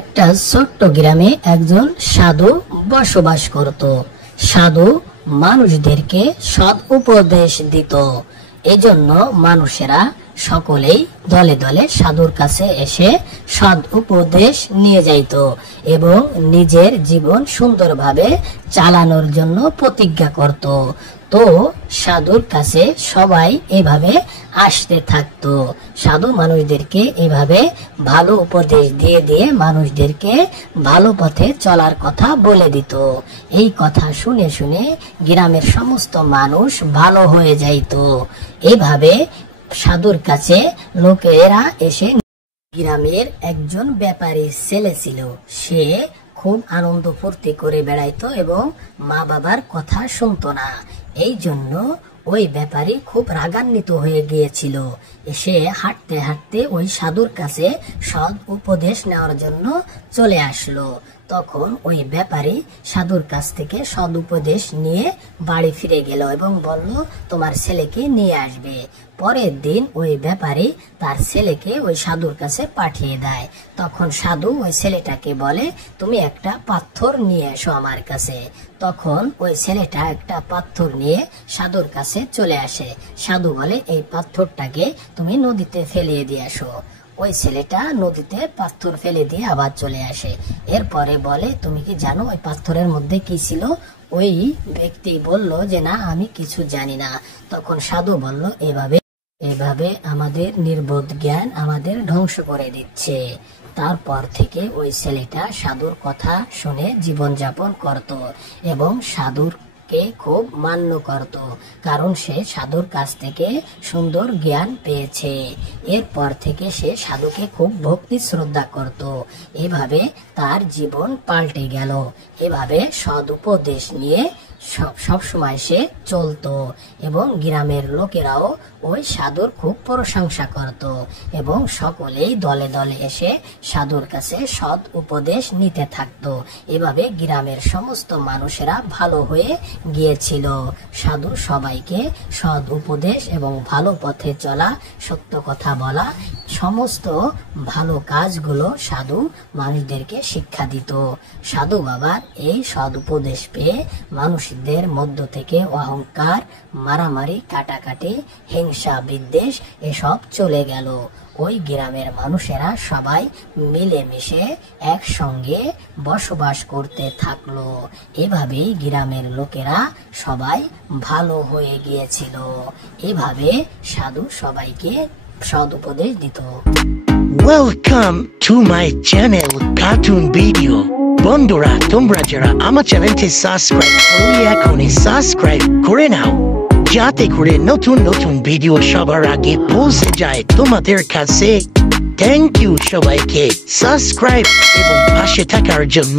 একটা ছোট্ট গ্রামে একজন সাধু বসবাস করত। সাধু মানুষদেরকে সৎ উপদেশ দিত। এজন্য মানুষেরা সকলেই দলে দলে সাধুর কাছে এসে সৎ উপদেশ নিয়ে যাইত এবং নিজের জীবন সুন্দরভাবে চালানোর জন্য প্রতিজ্ঞা করত। তো সাধুর কাছে সবাই এভাবে আসতে থাকতো। সাধু মানুষদেরকে এভাবে ভালো উপদেশ দিয়ে দিয়ে মানুষদেরকে ভালো পথে চলার কথা বলে দিত। এই কথা শুনে শুনে গ্রামের সমস্ত মানুষ ভালো হয়ে যাইত। এভাবে সাধুর কাছে লোকেরা এসে, গ্রামের একজন ব্যাপারী ছেলে ছিল। সে খুব আনন্দ ফুর্তি করে বেড়াইতো এবং মা বাবার কথা শুনতো না। এই জন্য ওই ব্যাপারী খুব রাগান্বিত হয়ে গিয়েছিল। সে হাঁটতে হাঁটতে ওই সাধুর কাছে সৎ উপদেশ নেওয়ার জন্য চলে আসলো। তখন ওই ব্যাপারী সাধুর কাছ থেকে সৎ উপদেশ নিয়ে বাড়ি ফিরে গেল এবং বলল, তোমার ছেলেকে নিয়ে আসবে। পরের দিন ওই ব্যাপারী তার ছেলেকে ওই সাধুর কাছে পাঠিয়ে দেয়। তখন সাধু ওই ছেলেটাকে বলে, তুমি একটা পাথর নিয়ে এসো আমার কাছে। তখন ওই ছেলেটা একটা পাথর নিয়ে সাধুর কাছে চলে আসে। সাধু বলে, এই পাথরটাকে তুমি নদীতে ফেলিয়ে দিয়ে আসো। ওই ছেলেটা নদীতে পাথর ফেলে দিয়ে আবার চলে আসে। এরপরে বলে, তুমি কি জানো ওই পাথরের মধ্যে কি ছিল? ওই ব্যক্তি বলল যে না, আমি কিছু জানি না। তখন সাধু বলল, এভাবে আমাদের নির্বোধ জ্ঞান আমাদের ধ্বংস করে দিচ্ছে। তারপর থেকে ওই ছেলেটা সাধুর কথা শুনে জীবনযাপন করত এবং সাধুকে খুব মান্য করত, কারণ সে সাধুর কাছ থেকে সুন্দর জ্ঞান পেয়েছে। এরপর থেকে সে সাধুকে খুব ভক্তি শ্রদ্ধা করত। এভাবে তার জীবন পাল্টে গেল। এভাবে সৎ উপদেশ নিয়ে সব সময় সে চলতো এবং গ্রামের লোকেরাও ওই সাধুর খুব প্রশংসা করত এবং সকলেই দলে দলে এসে সাধুর কাছে সৎ উপদেশ নিতে থাকতো। এভাবে গ্রামের সমস্ত মানুষেরা ভালো হয়ে গিয়েছিল। সাধু সবাইকে সৎ উপদেশ এবং ভালো পথে চলা, সত্য কথা বলা, সমস্ত ভালো কাজগুলো সাধু মানুষদেরকে শিক্ষা দিত। সাধু বাবার এই সৎ উপদেশ পেয়ে মানুষদের মধ্য থেকে অহংকার, মারামারি, কাটাকাটি, হিংসা, বিদ্বেষ এসব চলে গেল। ওই গ্রামের মানুষেরা সবাই মিলেমিশে একসঙ্গে বসবাস করতে থাকলো। এভাবেই গ্রামের লোকেরা সবাই ভালো হয়ে গিয়েছিল। এভাবে সাধু সবাইকে সৎ উপদেশ দিত। Welcome to my channel cartoon video. বন্ধুরা, তোমরা যারা আমার চ্যানেলটি সাবস্ক্রাইব করলে এখনই সাবস্ক্রাইব করে নাও, যাতে করে নতুন নতুন ভিডিও সবার আগে পৌঁছে যায় তোমাদের কাছে। থ্যাংক ইউ সবাইকে সাবস্ক্রাইব এবং পাশে থাকার জন্য।